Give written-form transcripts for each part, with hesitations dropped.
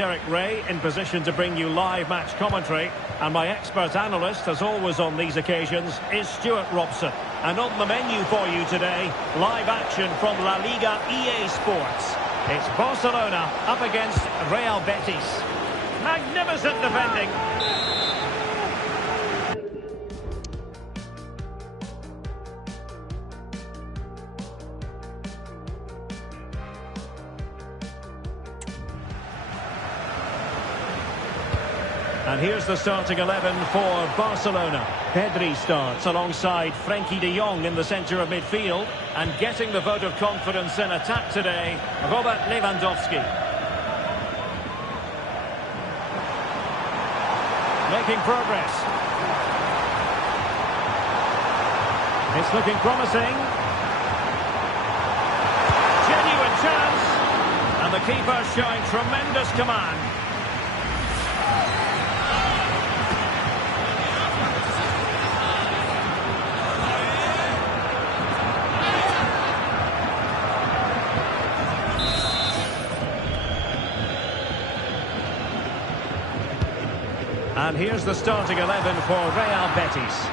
Derek Ray, in position to bring you live match commentary. And my expert analyst, as always on these occasions, is Stuart Robson. And on the menu for you today, live action from La Liga EA Sports. It's Barcelona up against Real Betis. Magnificent defending. And here's the starting 11 for Barcelona. Pedri starts alongside Frenkie de Jong in the centre of midfield. And getting the vote of confidence in attack today, Robert Lewandowski. Making progress. It's looking promising. Genuine chance. And the keeper showing tremendous command. And here's the starting 11 for Real Betis.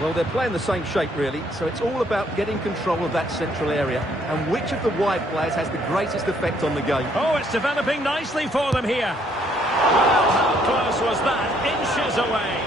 Well, they're playing the same shape, really, so it's all about getting control of that central area and which of the wide players has the greatest effect on the game. Oh, it's developing nicely for them here. Well, how close was that? Inches away.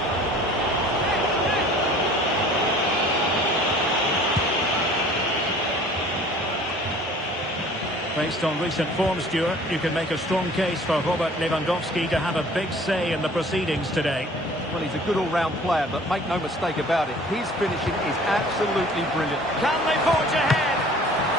Based on recent form, Stuart, you can make a strong case for Robert Lewandowski to have a big say in the proceedings today. Well, he's a good all-round player, but make no mistake about it, his finishing is absolutely brilliant. Can they forge ahead?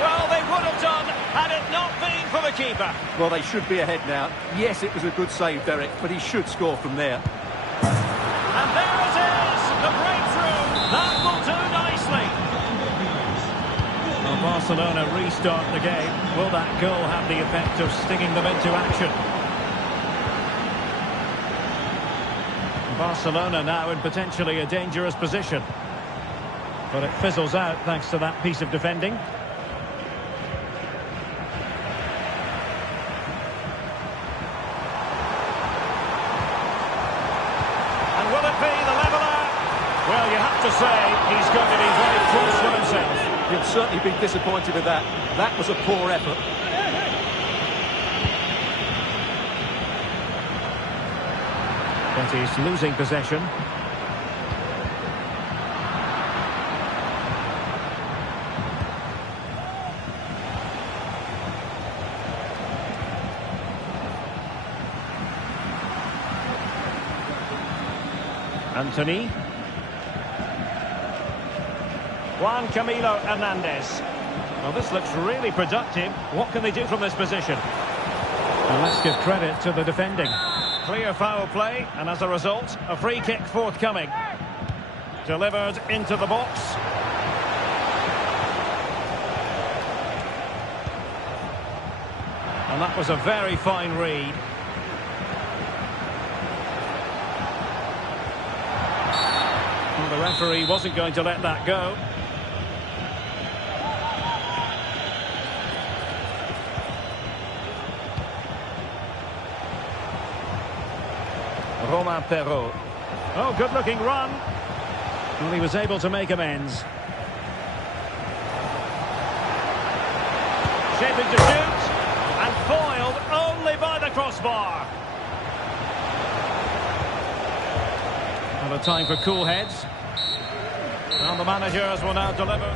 Well, they would have done had it not been for the keeper. Well, they should be ahead now. Yes, it was a good save, Derek, but he should score from there. And there it is, the breakthrough. That will do nicely. Well, Barcelona restart the game. Will that goal have the effect of stinging them into action? Barcelona now in potentially a dangerous position. But it fizzles out thanks to that piece of defending. And will it be the leveller? Well, you have to say he's going to be very close with himself. You'll certainly be disappointed with that. That was a poor effort. Betis losing possession. Anthony. Juan Camilo Hernandez. Well, this looks really productive. What can they do from this position? And let's give credit to the defending. Clear foul play, and as a result, a free kick forthcoming. Delivered into the box. And that was a very fine read. Well, the referee wasn't going to let that go. Romain Perrault. Oh, good-looking run. Well, he was able to make amends. Shaping to shoot. And foiled only by the crossbar. And a time for cool heads. And the managers will now deliver.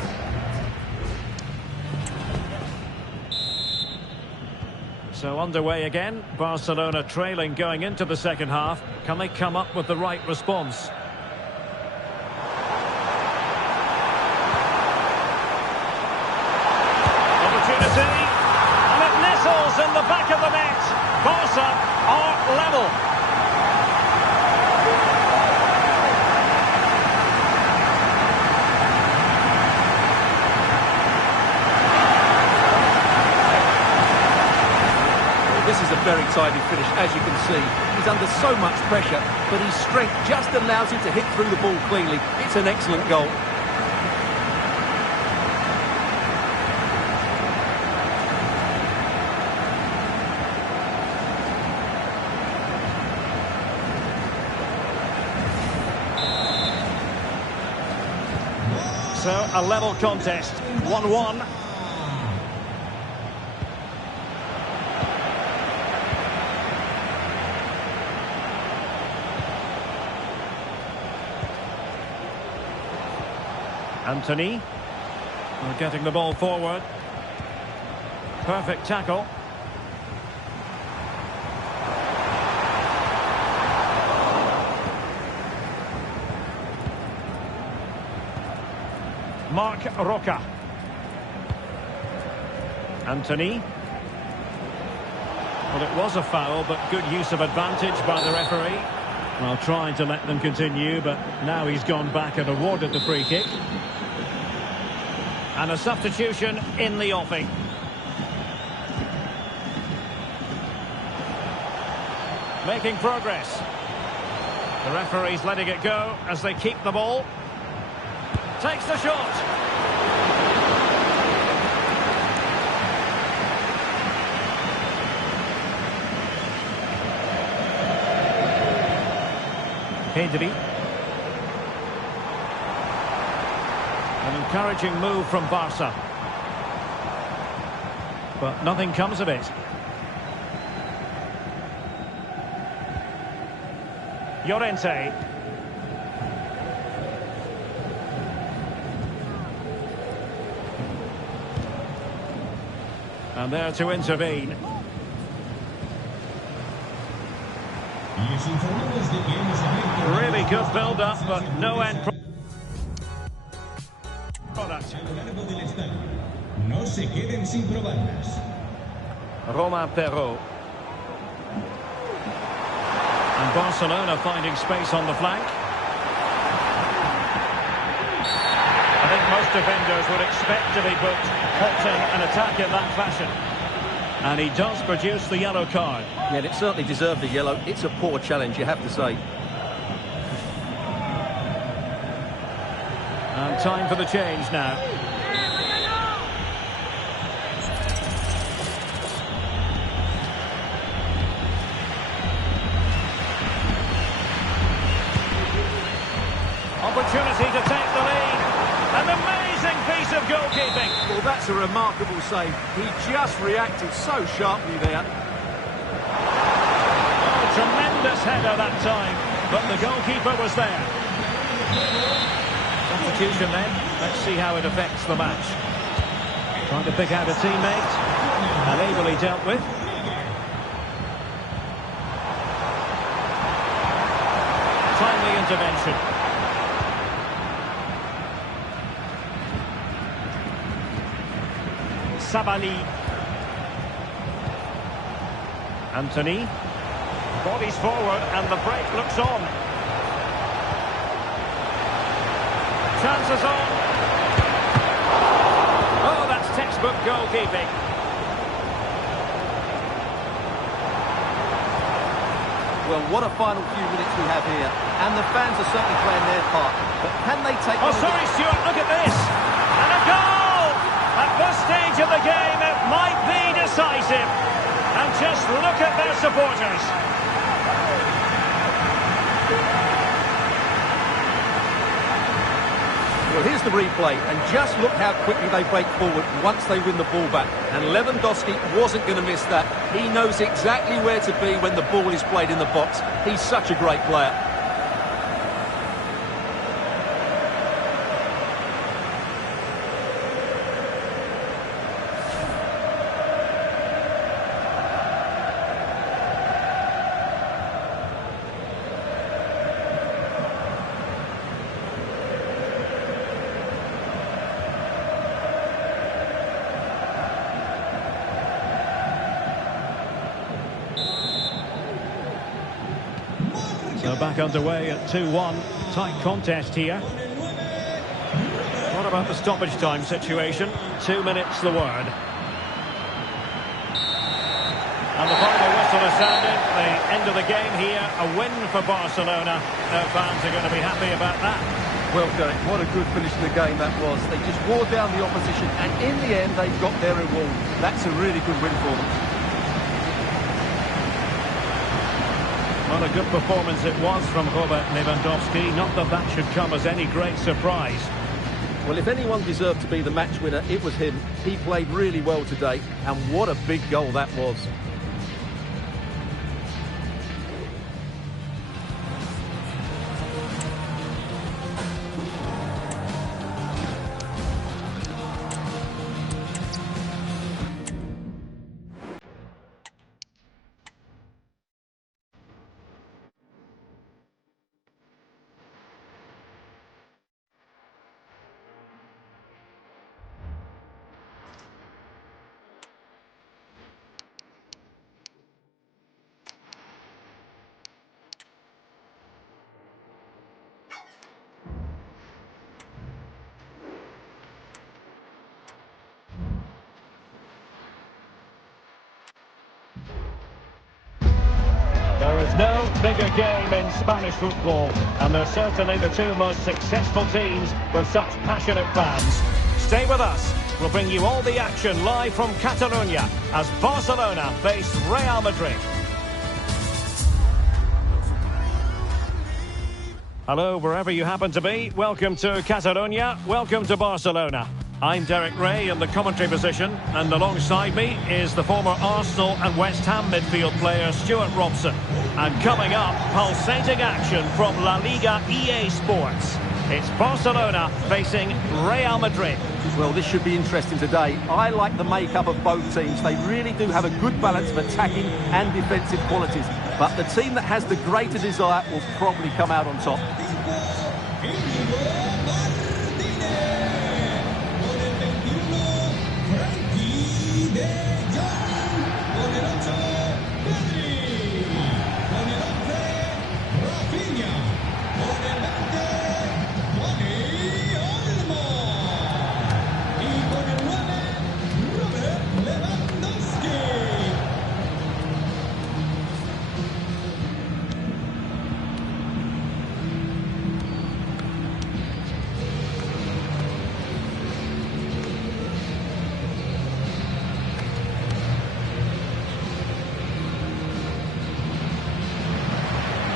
So underway again, Barcelona trailing going into the second half. Can they come up with the right response? Opportunity, and it nestles in the back of the net. Barca are level. This is a very tidy finish, as you can see. He's under so much pressure, but his strength just allows him to hit through the ball cleanly. It's an excellent goal. So, a level contest, 1-1. Anthony. Well, getting the ball forward. Perfect tackle. Mark Roca. Anthony. Well, it was a foul, but good use of advantage by the referee. Well, trying to let them continue, but now he's gone back and awarded the free kick. And a substitution in the offing. Making progress. The referee's letting it go as they keep the ball. Takes the shot. Pedri. An encouraging move from Barca. But nothing comes of it. Llorente. And there to intervene. Really good build-up, but no end product. Romain Perrault. And Barcelona finding space on the flank. I think most defenders would expect to be booked, halting an attack in that fashion. And he does produce the yellow card. Yeah, it certainly deserved the yellow. It's a poor challenge, you have to say. And time for the change now. Opportunity to take the lead. An amazing piece of goalkeeping. Well, that's a remarkable save. He just reacted so sharply there. Oh, tremendous header that time, but the goalkeeper was there. Substitution then. Let's see how it affects the match. Trying to pick out a teammate, and ably dealt with. Timely intervention. Sabali. Anthony. Bodies forward and the break looks on. Chances on. Oh, that's textbook goalkeeping. Well, what a final few minutes we have here. And the fans are certainly playing their part. But can they take... Oh, sorry, Stuart, look at this. And a goal! At this stage of the game, it might be decisive. And just look at their supporters. Well, here's the replay, and just look how quickly they break forward once they win the ball back. And Lewandowski wasn't going to miss that. He knows exactly where to be when the ball is played in the box. He's such a great player. So back underway at 2-1. Tight contest here. What about the stoppage time situation? 2 minutes the word. And the final whistle is sounded. The end of the game here. A win for Barcelona. Their fans are going to be happy about that. Well, Derek, what a good finish to the game that was. They just wore down the opposition, and in the end, they got their reward. That's a really good win for them. Well, a good performance it was from Robert Lewandowski. Not that that should come as any great surprise. Well, if anyone deserved to be the match winner, it was him. He played really well today, and what a big goal that was. There is no bigger game in Spanish football, and they're certainly the two most successful teams with such passionate fans. Stay with us. We'll bring you all the action live from Catalonia as Barcelona face Real Madrid. Hello, wherever you happen to be. Welcome to Catalonia. Welcome to Barcelona. I'm Derek Ray in the commentary position, and alongside me is the former Arsenal and West Ham midfield player Stuart Robson. And coming up, pulsating action from La Liga EA Sports. It's Barcelona facing Real Madrid. Well, this should be interesting today. I like the makeup of both teams. They really do have a good balance of attacking and defensive qualities. But the team that has the greater desire will probably come out on top.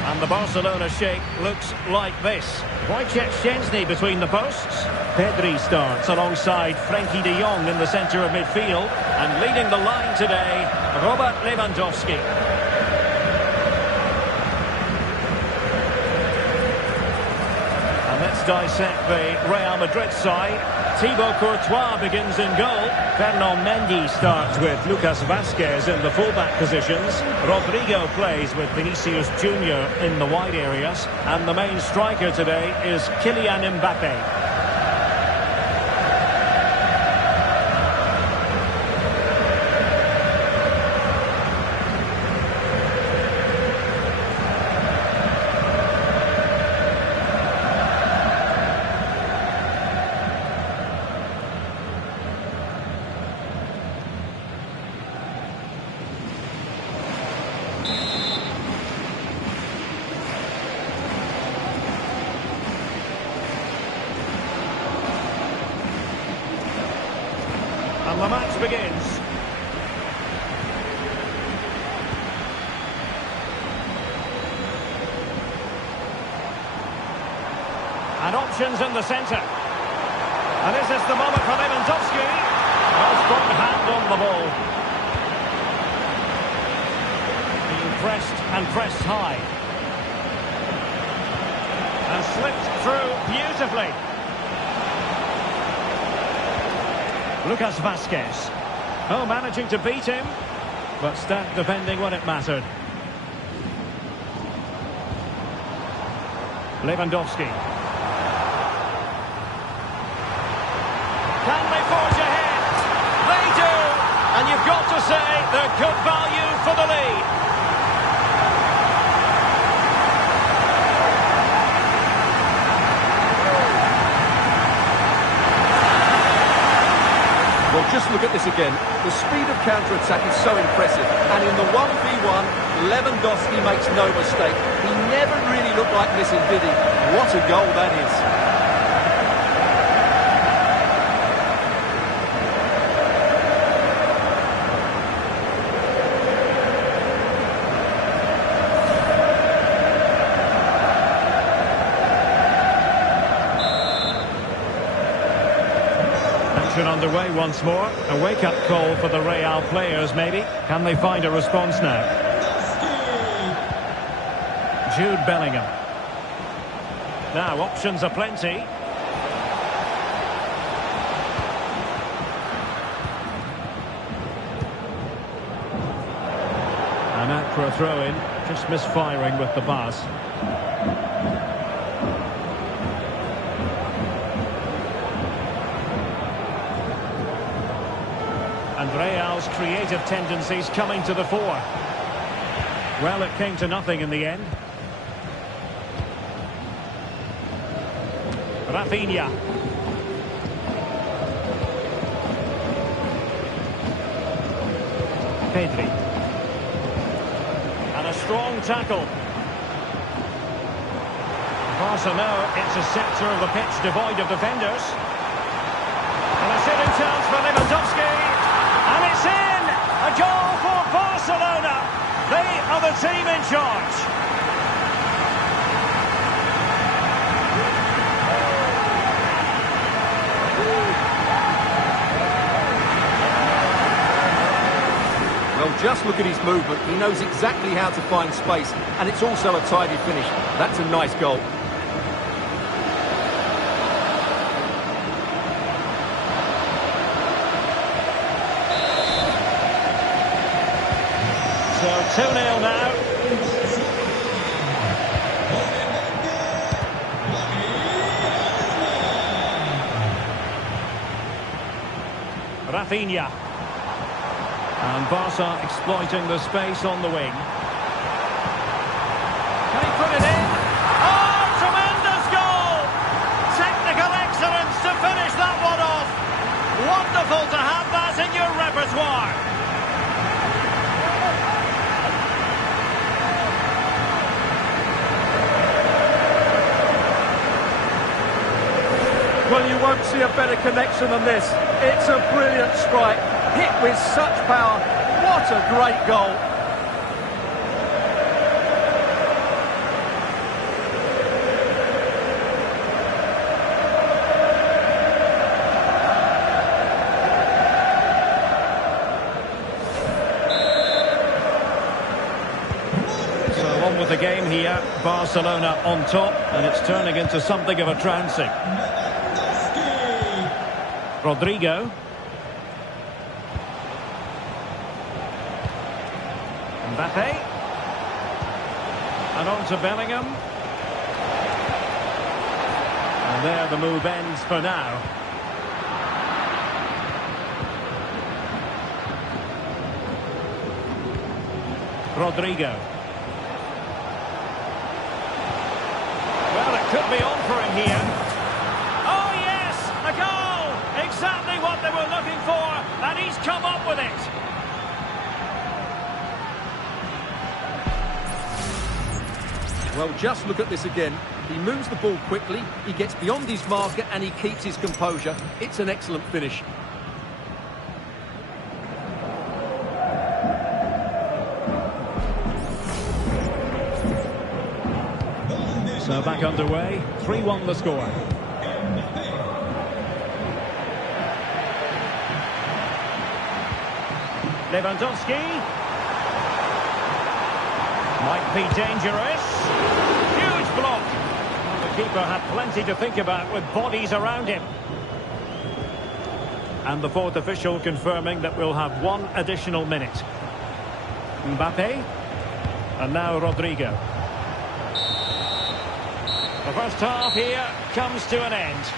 And the Barcelona shape looks like this. Wojciech Szczęsny between the posts. Pedri starts alongside Frenkie de Jong in the centre of midfield. And leading the line today, Robert Lewandowski. And let's dissect the Real Madrid side. Thibaut Courtois begins in goal. Fernand Mendy starts with Lucas Vazquez in the fullback positions. Rodrigo plays with Vinicius Junior in the wide areas. And the main striker today is Kylian Mbappe. And the match begins. And options in the centre. And is this the moment for Lewandowski? A strong hand on the ball. Being pressed and pressed high. And slipped through beautifully. Lucas Vazquez. Oh, managing to beat him, but stacked defending when it mattered. Lewandowski. Can they forge ahead? They do! And you've got to say they're good value for the lead. Well, just look at this again. The speed of counter-attack is so impressive. And in the 1v1, Lewandowski makes no mistake. He never really looked like missing, did he? What a goal that is. Action underway once more. A wake-up call for the Real players, maybe. Can they find a response now? Jude Bellingham. Now, options aplenty. And out for a throw-in. Just misfiring with the pass. And Real's creative tendencies coming to the fore. Well, it came to nothing in the end. Rafinha. Pedri. And a strong tackle. Barcelona, it's a sector of the pitch devoid of defenders. And a shooting chance for Lewandowski. And it's in! A goal for Barcelona. They are the team in charge. Well, just look at his movement. He knows exactly how to find space, and it's also a tidy finish. That's a nice goal. So 2-0 now. Rafinha. And Barca exploiting the space on the wing. Can he put it in? Oh, tremendous goal! Technical excellence to finish that one off. Wonderful to have that in your repertoire. Well, you won't see a better connection than this. It's a brilliant strike. Hit with such power. What a great goal. So on with the game here. Barcelona on top, and it's turning into something of a trouncing. Rodrigo. Mbappe. And on to Bellingham. And there the move ends for now. Rodrigo. Well, it could be on for him here. Oh, yes! A goal! Exactly what they were looking for, and he's come up with it. Well, just look at this again. He moves the ball quickly, he gets beyond his marker, and he keeps his composure. It's an excellent finish. So back underway, 3-1 the score. Lewandowski. Might be dangerous. Huge block. Well, the keeper had plenty to think about with bodies around him. And the fourth official confirming that we'll have one additional minute. Mbappe. And now Rodrigo. The first half here comes to an end.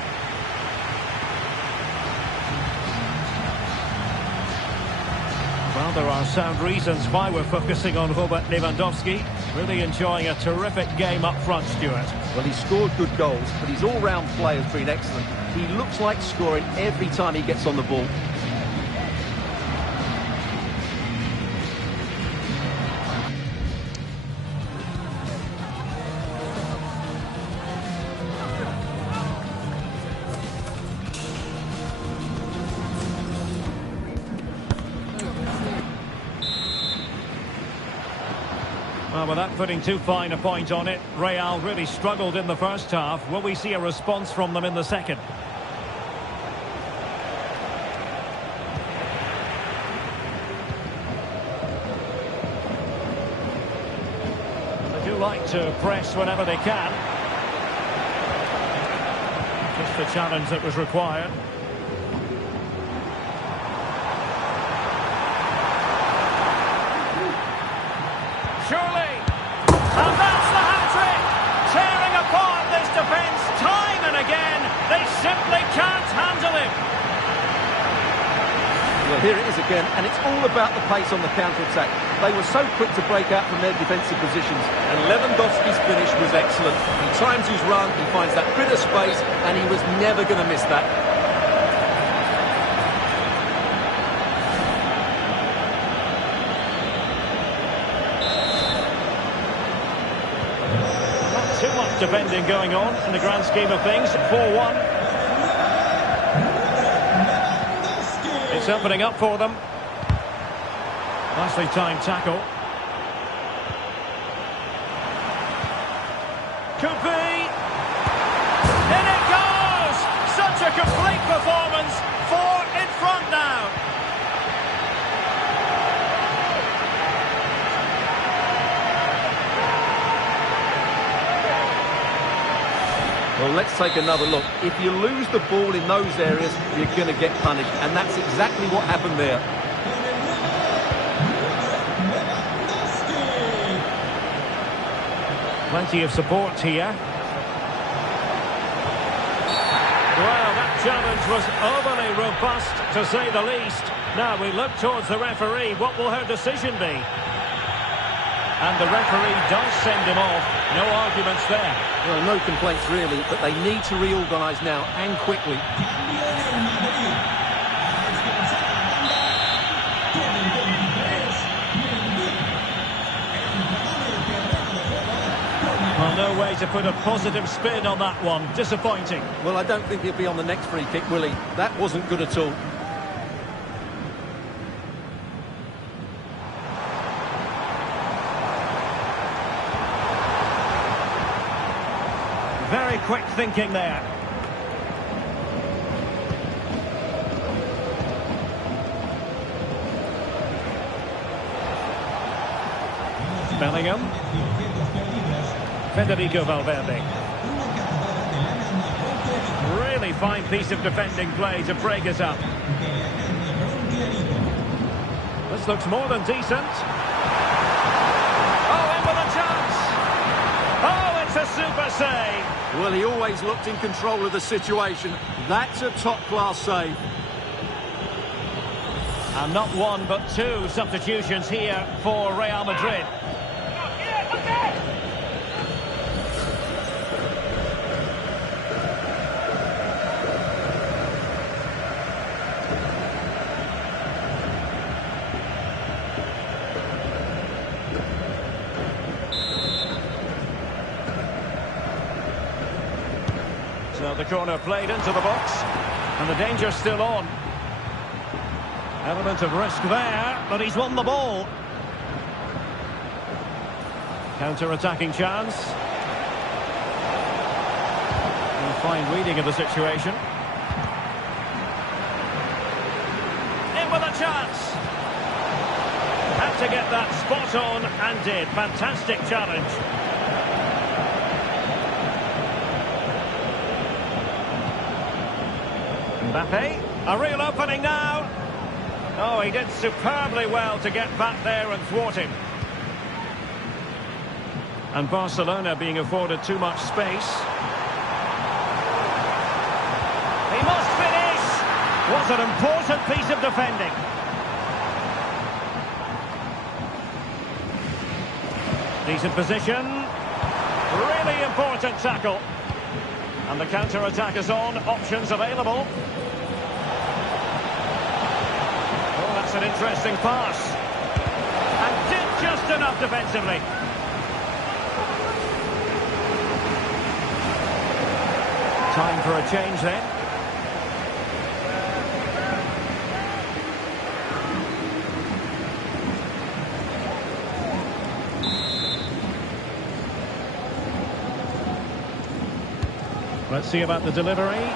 Well, there are sound reasons why we're focusing on Robert Lewandowski. Really enjoying a terrific game up front, Stuart. Well, he scored good goals, but his all-round play has been excellent. He looks like scoring every time he gets on the ball. Well, without putting too fine a point on it, Real really struggled in the first half. Will we see a response from them in the second? like to press whenever they can. Just the challenge that was required. Surely! And that's the hat-trick! Tearing apart this defence time and again. They simply can't handle him. Well, here it is again, and it's all about the pace on the counter-attack. They were so quick to break out from their defensive positions, and Lewandowski's finish was excellent. He times his run, he finds that bit of space, and he was never going to miss that. Not too much defending going on in the grand scheme of things. 4-1. It's opening up for them. Nicely timed tackle. Could be. In it goes! Such a complete performance. 4 in front now. Well, let's take another look. If you lose the ball in those areas, you're going to get punished. And that's exactly what happened there. Plenty of support here. Well, that challenge was overly robust, to say the least. Now we look towards the referee. What will her decision be? And the referee does send him off. No arguments there. Well, no complaints really, but they need to reorganise now, and quickly. Well, no way to put a positive spin on that one. Disappointing. Well, I don't think he'll be on the next free kick, will he? That wasn't good at all. Very quick thinking there. Bellingham. Federico Valverde. Really fine piece of defending play to break it up. This looks more than decent. Oh, in with a chance. Oh, it's a super save. Well, he always looked in control of the situation. That's a top-class save. And not one, but 2 substitutions here for Real Madrid. So the corner played into the box, and the danger's still on. Element of risk there, but he's won the ball. Counter-attacking chance. And a fine reading of the situation. In with a chance. Had to get that spot on and did. Fantastic challenge. Mbappe, a real opening now. Oh, he did superbly well to get back there and thwart him. And Barcelona being afforded too much space. He must finish. What an important piece of defending. Decent position. Really important tackle. And the counter-attack is on. Options available. Oh, that's an interesting pass. And did just enough defensively. Time for a change then. Let's see about the delivery.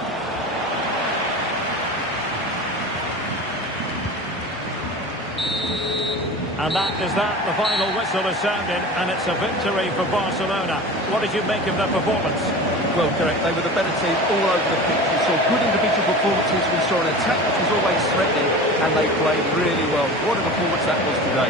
And that is that. The final whistle is sounded, and it's a victory for Barcelona. What did you make of their performance? Well, Derek, they were the better team all over the pitch. We saw good individual performances. We saw an attack which was always threatening, and they played really well. What a performance that was today.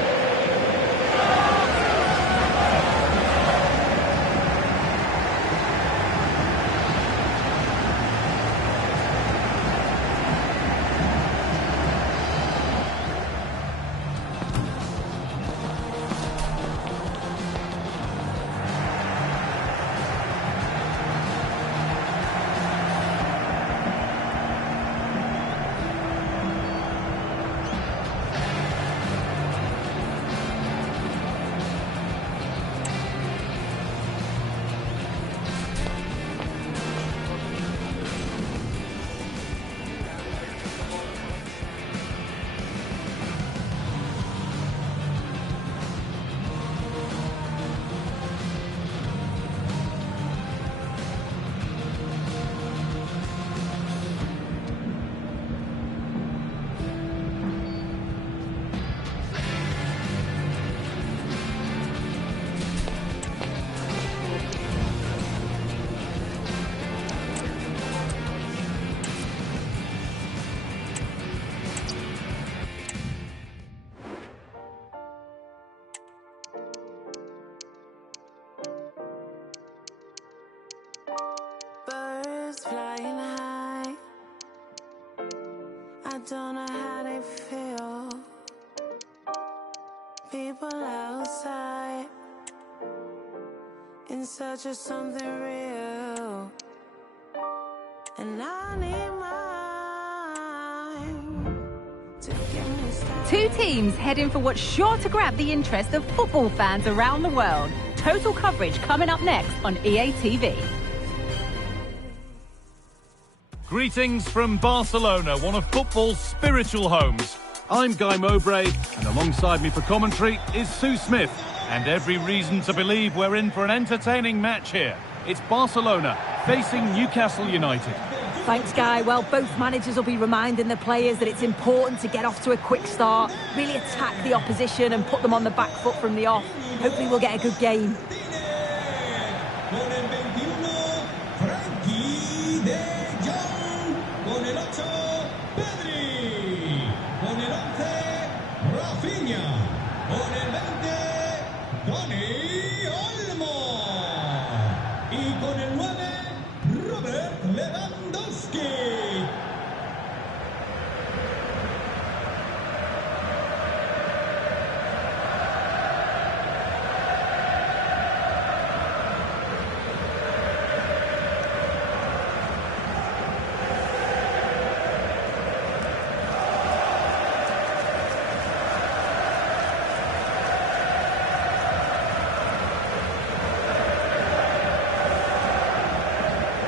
Birds flying high, I don't know how they feel. People outside, in search of something real, and I need mine to get me started. Two teams heading for what's sure to grab the interest of football fans around the world. Total coverage coming up next on EA TV. Greetings from Barcelona, one of football's spiritual homes. I'm Guy Mowbray, and alongside me for commentary is Sue Smith. And every reason to believe we're in for an entertaining match here. It's Barcelona facing Newcastle United. Thanks, Guy. Well, both managers will be reminding the players that it's important to get off to a quick start, really attack the opposition and put them on the back foot from the off. Hopefully we'll get a good game.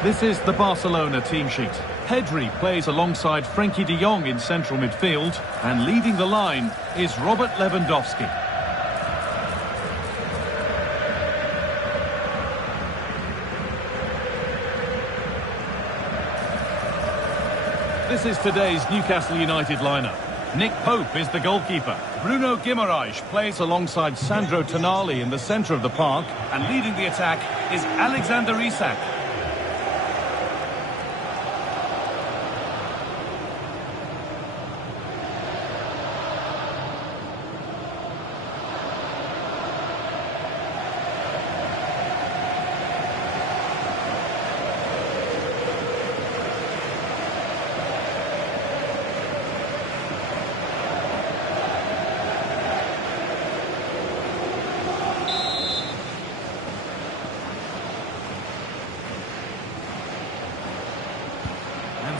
This is the Barcelona team sheet. Pedri plays alongside Frenkie de Jong in central midfield, and leading the line is Robert Lewandowski. This is today's Newcastle United lineup. Nick Pope is the goalkeeper. Bruno Guimaraes plays alongside Sandro Tonali in the centre of the park, and leading the attack is Alexander Isak.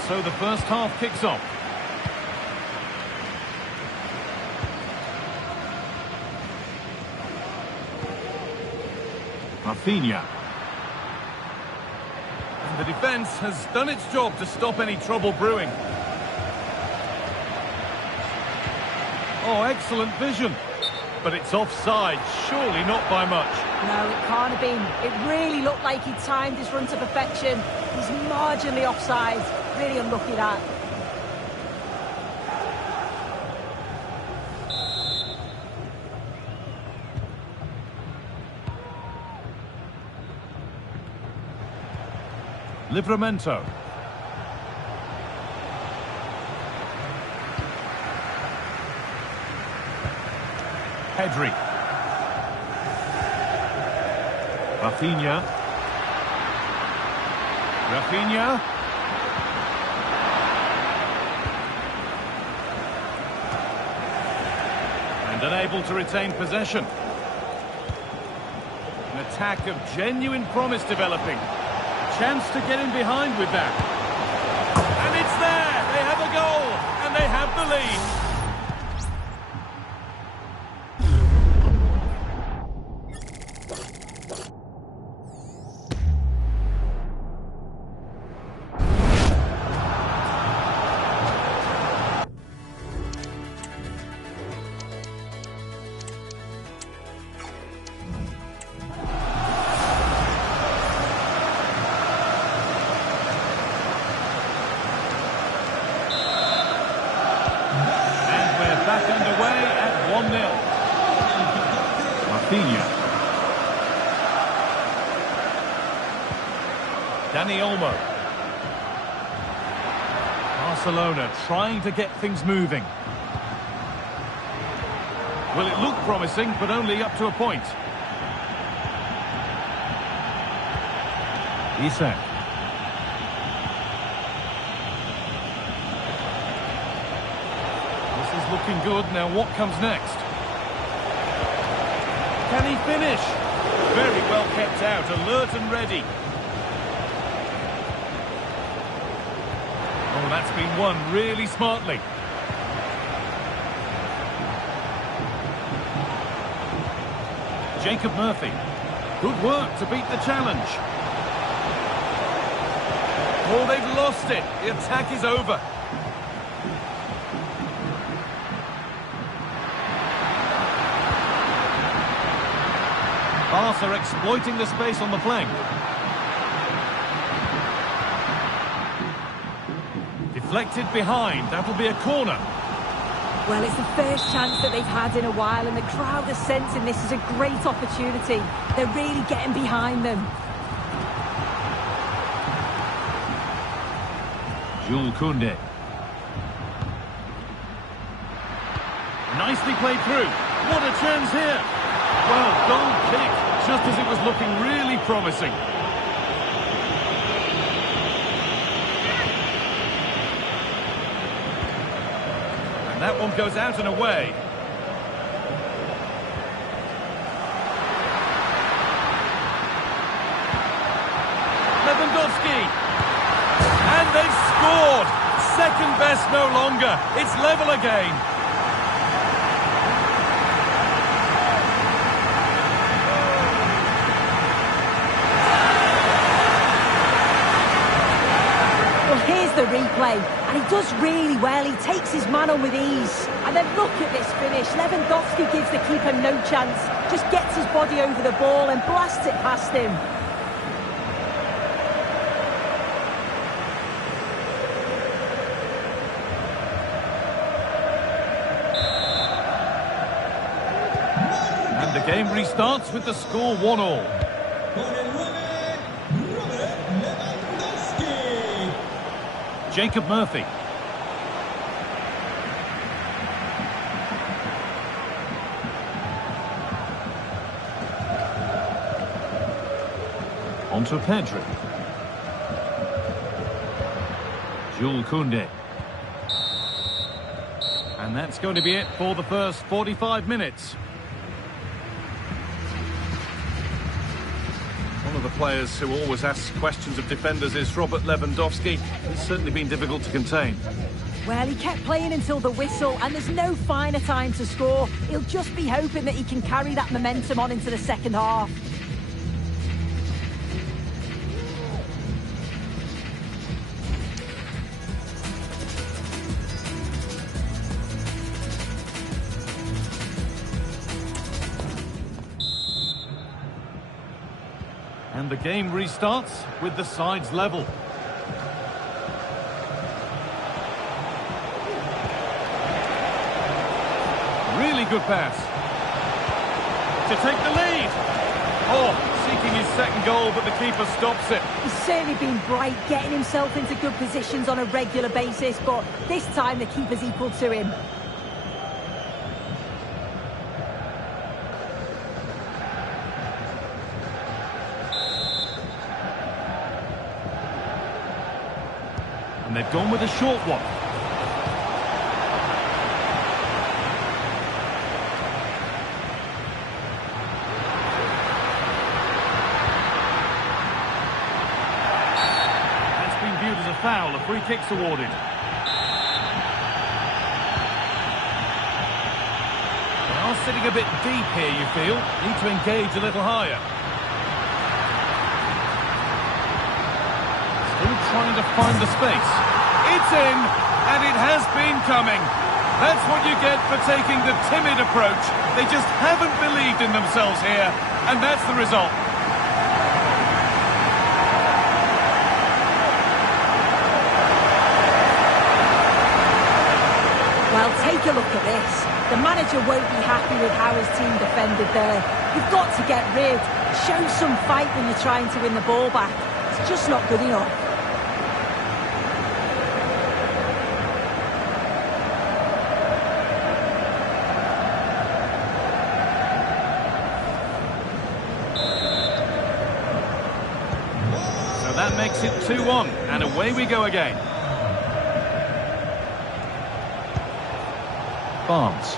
So the first half kicks off. Rafinha. And the defence has done its job to stop any trouble brewing. Oh, excellent vision. But it's offside, surely not by much. No, it can't have been. It really looked like he timed his run to perfection. He's marginally offside. Really unlucky that. Livramento. Pedri. Rafinha. Rafinha. And unable to retain possession. An attack of genuine promise developing. Chance to get in behind with that. And it's there! They have a goal! And they have the lead! Back underway at 1-0. Rafinha. Dani Olmo. Barcelona trying to get things moving. Well, it looked promising, but only up to a point. Isak. Looking good. Now what comes next? Can he finish? Very well kept out, alert and ready. Oh, that's been won really smartly. Jacob Murphy. Good work to beat the challenge. Oh, they've lost it. The attack is over. Barca exploiting the space on the flank. Deflected behind, that'll be a corner. Well, it's the first chance that they've had in a while, and the crowd are sensing this is a great opportunity. They're really getting behind them. Jules Koundé. Nicely played through. What a chance here. Well, goal kick, just as it was looking really promising. And that one goes out and away. Lewandowski. And they've scored. Second best no longer. It's level again. The replay, and he does really well. He takes his man on with ease, and then look at this finish. Lewandowski gives the keeper no chance, just gets his body over the ball and blasts it past him. And the game restarts with the score 1-1. Jacob Murphy. Onto Pedri. Jules Koundé. And that's going to be it for the first 45 minutes. One of the players who always asks questions of defenders is Robert Lewandowski. He's certainly been difficult to contain. Well, he kept playing until the whistle, and there's no finer time to score. He'll just be hoping that he can carry that momentum on into the second half. And the game restarts with the sides level. Really good pass. To take the lead. Oh, seeking his second goal, but the keeper stops it. He's certainly been bright, getting himself into good positions on a regular basis, but this time the keeper's equal to him. And they've gone with a short one. That's been viewed as a foul. A free kick's awarded. They are sitting a bit deep here, you feel. Need to engage a little higher. Still trying to find the space. It's in, and it has been coming. That's what you get for taking the timid approach. They just haven't believed in themselves here, and that's the result. Well, take a look at this. The manager won't be happy with how his team defended there. You've got to get rid. Show some fight when you're trying to win the ball back. It's just not good enough. So that makes it 2-1, and away we go again. Barnes.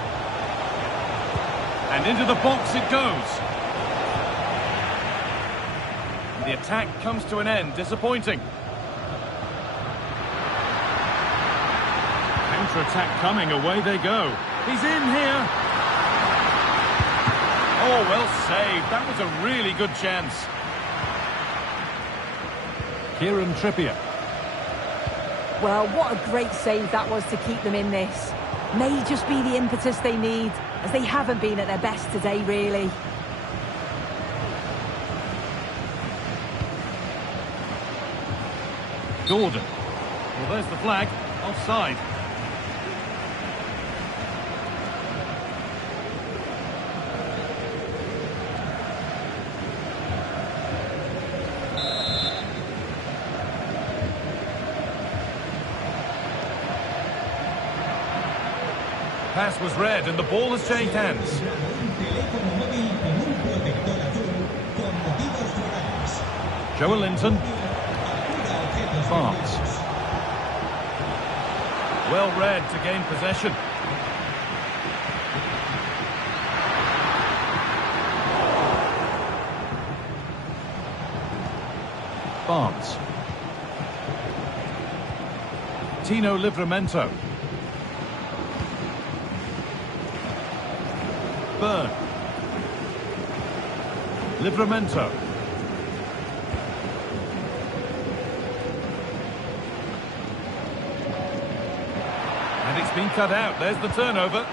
And into the box it goes. The attack comes to an end. Disappointing. Counter-attack coming. Away they go. He's in here. Oh, well saved. That was a really good chance. Kieran Trippier. Well, what a great save that was to keep them in this. May just be the impetus they need, as they haven't been at their best today, really. Gordon. Well, there's the flag. Offside. Pass was red and the ball has changed hands. Joe Linton. Barnes. Well read to gain possession. Barnes. Tino Livramento. Byrne. Livramento. And it's been cut out. There's the turnover.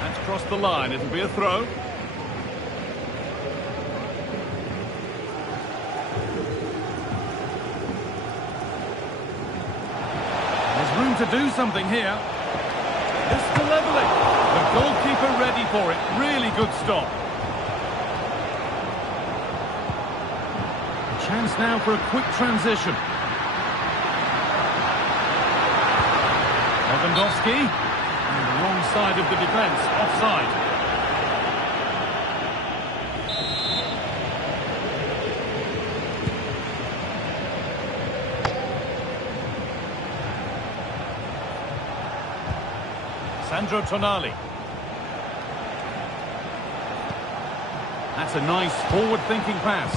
That's crossed the line. It'll be a throw. Room to do something here. This to level it. The goalkeeper ready for it. Really good stop. Chance now for a quick transition. Lewandowski. On the wrong side of the defence. Offside. Sandro Tonali. That's a nice forward-thinking pass.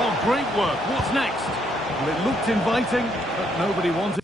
Oh, great work. What's next? Well, it looked inviting, but nobody wanted.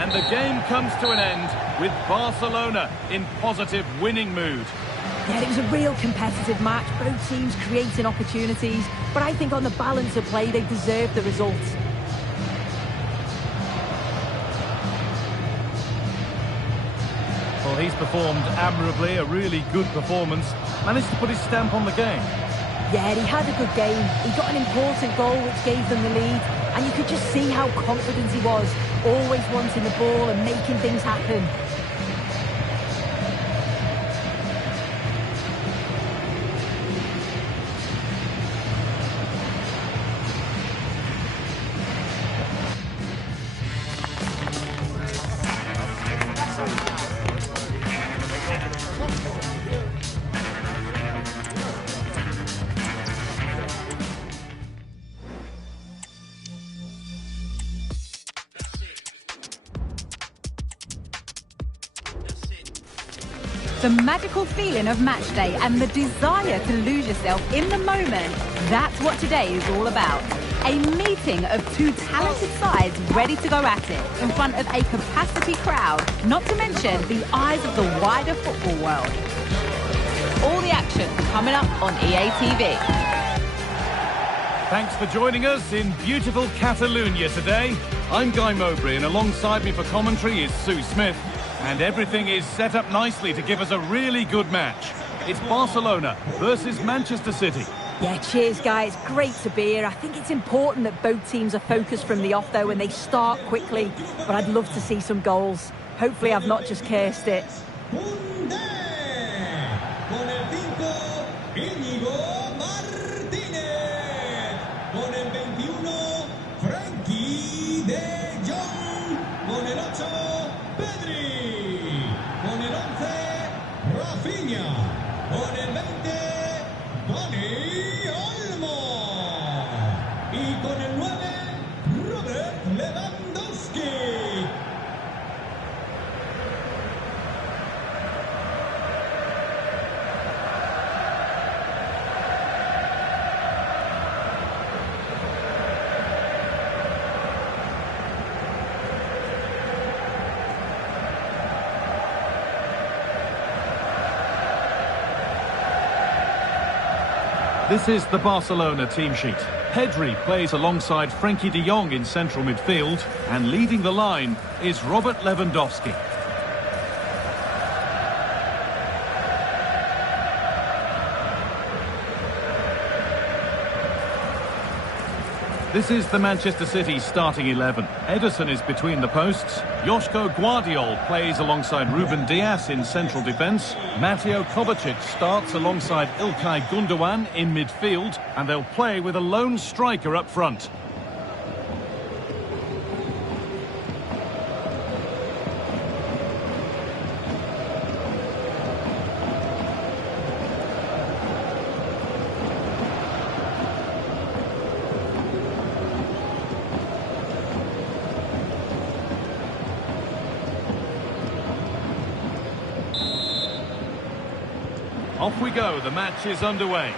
And the game comes to an end with Barcelona in positive winning mood. Yeah, it was a real competitive match, both teams creating opportunities, but I think on the balance of play, they deserved the result. Well, he's performed admirably, a really good performance. Managed to put his stamp on the game. Yeah, he had a good game. He got an important goal which gave them the lead, and you could just see how confident he was, always wanting the ball and making things happen. The magical feeling of match day and the desire to lose yourself in the moment, that's what today is all about. A meeting of two talented sides ready to go at it in front of a capacity crowd, not to mention the eyes of the wider football world. All the action coming up on EA TV. Thanks for joining us in beautiful Catalonia today. I'm Guy Mowbray, and alongside me for commentary is Sue Smith. And everything is set up nicely to give us a really good match. It's Barcelona versus Manchester City. Yeah, cheers, guys. Great to be here. I think it's important that both teams are focused from the off, though, and they start quickly. But I'd love to see some goals. Hopefully I've not just cursed it. This is the Barcelona team sheet. Pedri plays alongside Frenkie de Jong in central midfield, and leading the line is Robert Lewandowski. This is the Manchester City starting 11. Ederson is between the posts. Joško Guardiol plays alongside Ruben Dias in central defence. Mateo Kovacic starts alongside Ilkay Gundogan in midfield, and they'll play with a lone striker up front. Off we go, the match is underway.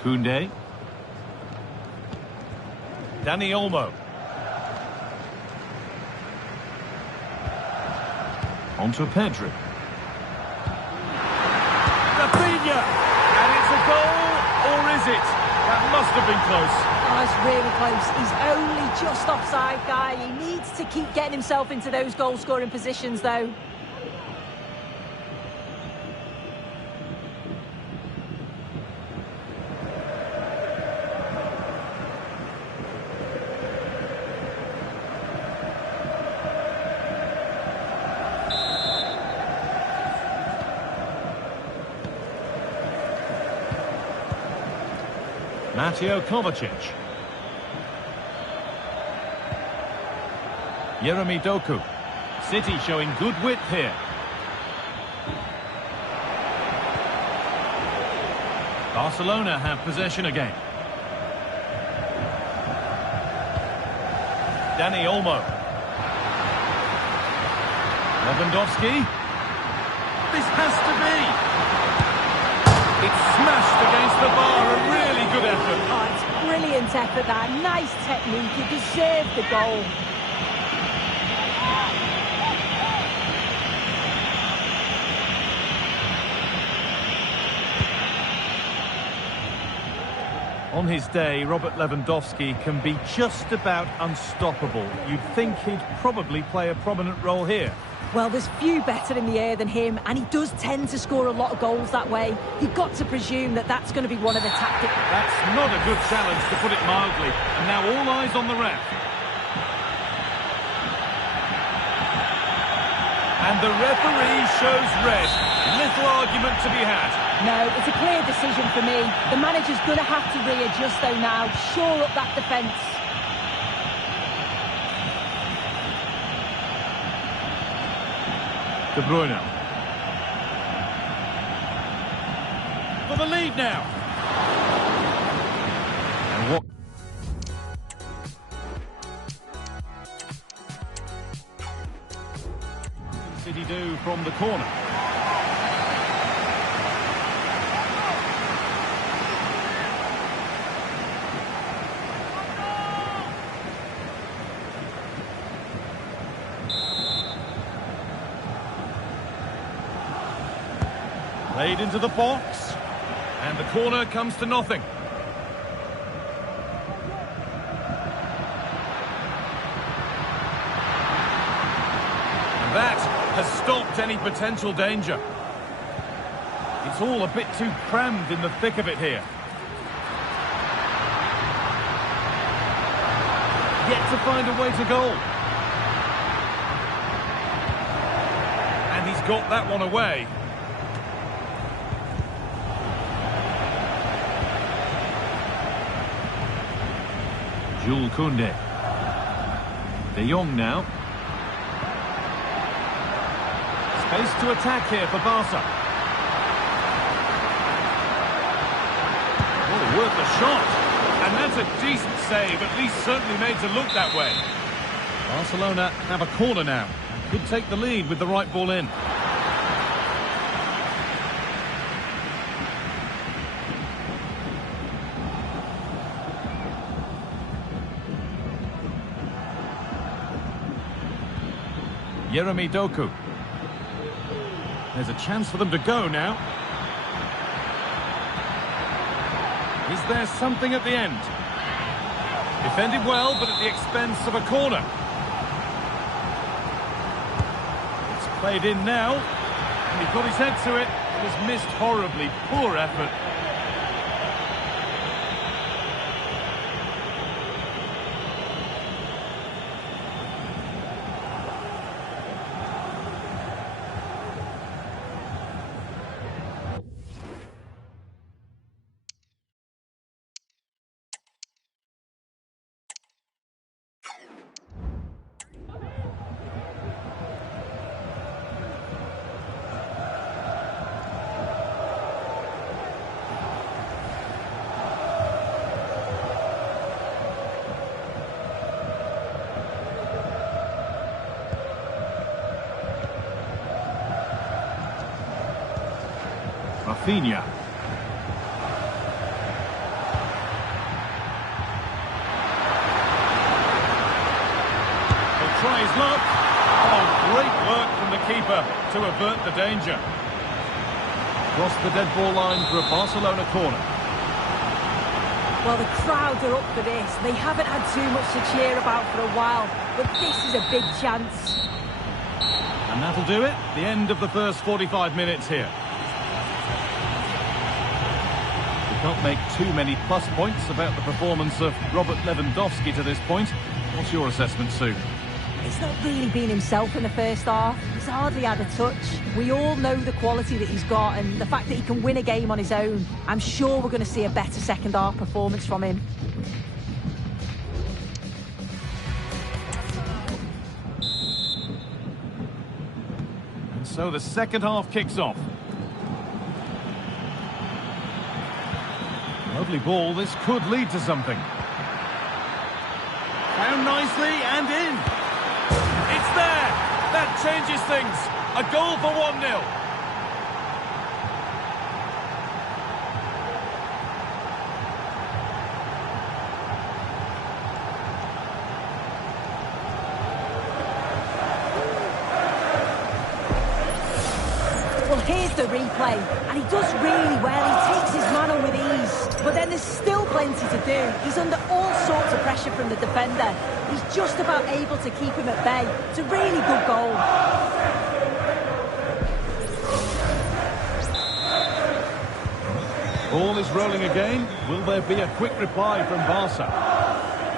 Koundé. Dani Olmo. Onto Pedri. Rafinha! And it's a goal, or is it? That must have been close. Oh, it's really close. He's only just offside, Guy. He needs to keep getting himself into those goal-scoring positions, though. Mateo Kovacic. Jeremy Doku. City showing good width here. Barcelona have possession again. Dani Olmo. Lewandowski. This has to be. the bar, a really good effort. Oh, it's brilliant effort, that. Nice technique. He deserved the goal. On his day, Robert Lewandowski can be just about unstoppable. You'd think he'd probably play a prominent role here. Well, there's few better in the air than him, and he does tend to score a lot of goals that way. You've got to presume that that's going to be one of the tactics. That's not a good challenge, to put it mildly. And now all eyes on the ref. And the referee shows red. Little argument to be had. No, it's a clear decision for me. The manager's going to have to readjust though now, shore up that defence. De Bruyne. For the lead now. And what... did he do from the corner? Played into the box, and the corner comes to nothing. And that has stopped any potential danger. It's all a bit too crammed in the thick of it here. Yet to find a way to goal. And he's got that one away. Jules Koundé. De Jong now. Space to attack here for Barca. Oh, worth a shot. And that's a decent save, at least certainly made to look that way. Barcelona have a corner now. Could take the lead with the right ball in. Jeremy Doku. There's a chance for them to go now. Is there something at the end? Defended well, but at the expense of a corner. It's played in now. And he got his head to it. It was missed horribly. Poor effort. Rafinha. He'll try his luck. Oh, great work from the keeper to avert the danger. Cross the dead ball line for a Barcelona corner. Well, the crowd are up for this. They haven't had too much to cheer about for a while, but this is a big chance. And that'll do it. The end of the first 45 minutes here. Can't make too many plus points about the performance of Robert Lewandowski to this point. What's your assessment, Sue? He's not really been himself in the first half. He's hardly had a touch. We all know the quality that he's got and the fact that he can win a game on his own. I'm sure we're going to see a better second half performance from him. And so the second half kicks off. Lovely ball, this could lead to something. Found nicely and in. It's there! That changes things. A goal for 1-0. Here's the replay, and he does really well. He takes his man on with ease. But then there's still plenty to do. He's under all sorts of pressure from the defender. He's just about able to keep him at bay. It's a really good goal. Ball is rolling again. Will there be a quick reply from Barca?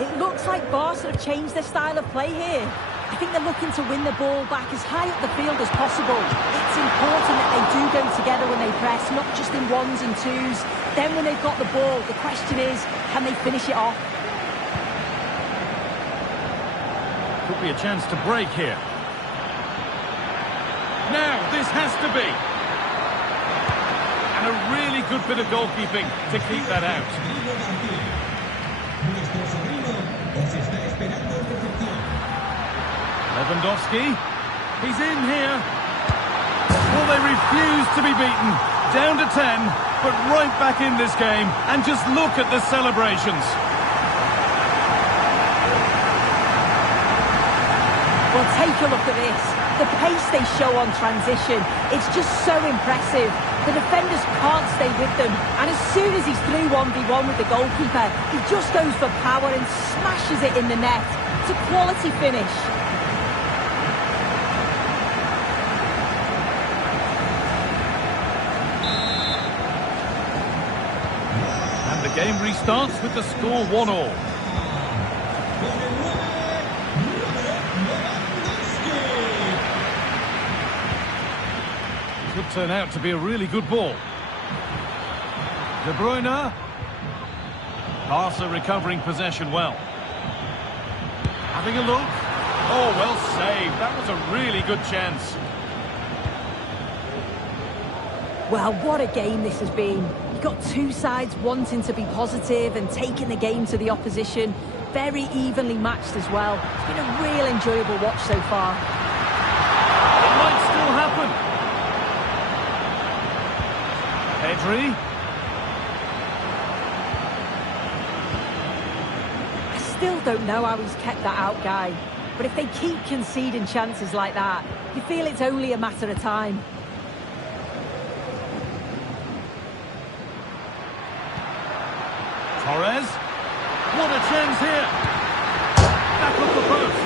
It looks like Barca have changed their style of play here. I think they're looking to win the ball back as high up the field as possible. It's important that they do go together when they press, not just in ones and twos. Then when they've got the ball, the question is, can they finish it off? Could be a chance to break here. Now, this has to be. And a really good bit of goalkeeping to keep that out. Lewandowski, he's in here. Well, they refuse to be beaten. Down to 10, but right back in this game. And just look at the celebrations. Well, take a look at this. The pace they show on transition, it's just so impressive. The defenders can't stay with them. And as soon as he's through 1v1 with the goalkeeper, he just goes for power and smashes it in the net. It's a quality finish. The game restarts with the score 1-1. Could turn out to be a really good ball. De Bruyne. Barca recovering possession well. Having a look. Oh, well saved. That was a really good chance. Well, what a game this has been. You've got two sides wanting to be positive and taking the game to the opposition. Very evenly matched as well. It's been a real enjoyable watch so far. It might still happen. Pedri. I still don't know how he's kept that out, Guy. But if they keep conceding chances like that, you feel it's only a matter of time. Torres. What a chance here. Back off the post.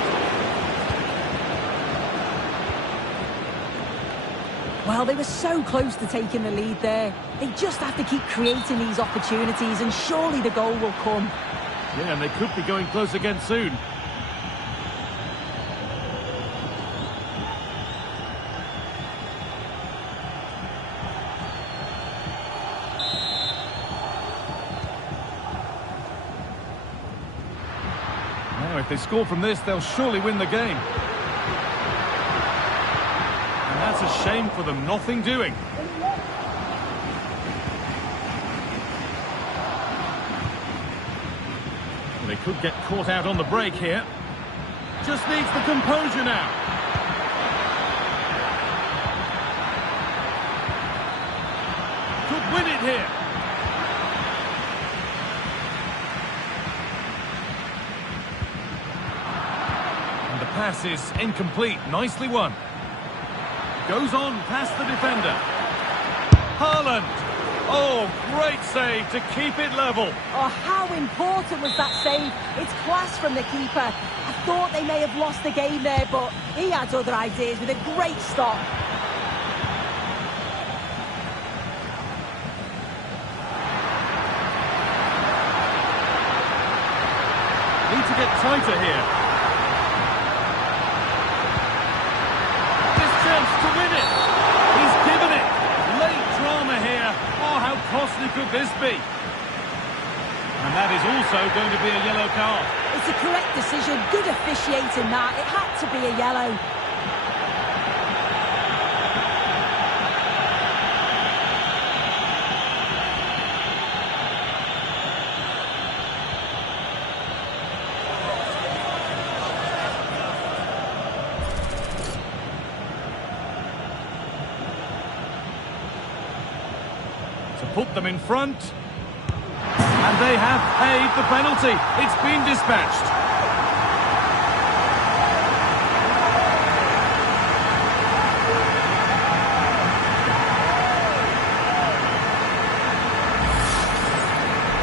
Well, they were so close to taking the lead there. They just have to keep creating these opportunities and surely the goal will come. Yeah, and they could be going close again soon. Now, if they score from this, they'll surely win the game. And that's a shame for them, nothing doing. They could get caught out on the break here. Just needs the composure now. Could win it here. Pass is incomplete. Nicely won. Goes on past the defender. Haaland. Oh, great save to keep it level. Oh, how important was that save? It's class from the keeper. I thought they may have lost the game there, but he had other ideas with a great stop. Need to get tighter here. To win it. He's given it. Late drama here. Oh, how costly could this be? And that is also going to be a yellow card. It's a correct decision. Good officiating that. It had to be a yellow. Put them in front. And they have paid the penalty. It's been dispatched.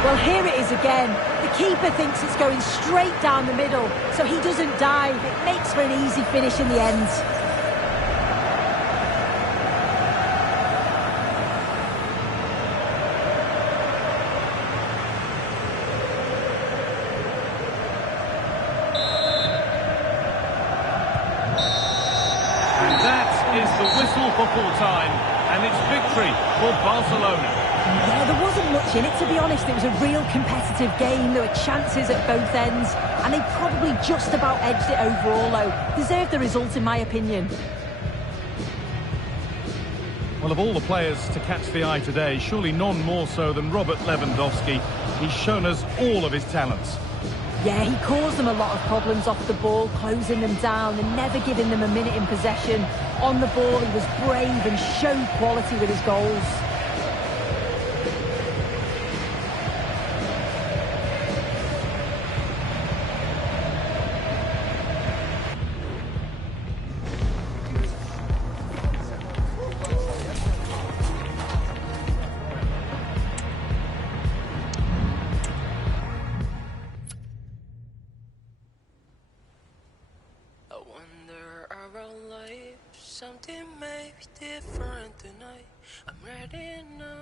Well, here it is again. The keeper thinks it's going straight down the middle, so he doesn't dive. It makes for an easy finish in the end. And that is the whistle for full time, and it's victory for Barcelona. Yeah, there wasn't much in it, to be honest. It was a real competitive game. There were chances at both ends, and they probably just about edged it overall, though. Deserved the result, in my opinion. Well, of all the players to catch the eye today, surely none more so than Robert Lewandowski. He's shown us all of his talents. Yeah, he caused them a lot of problems off the ball, closing them down and never giving them a minute in possession. On the ball, he was brave and showed quality with his goals. I wonder our life, something may be different tonight. I'm ready now.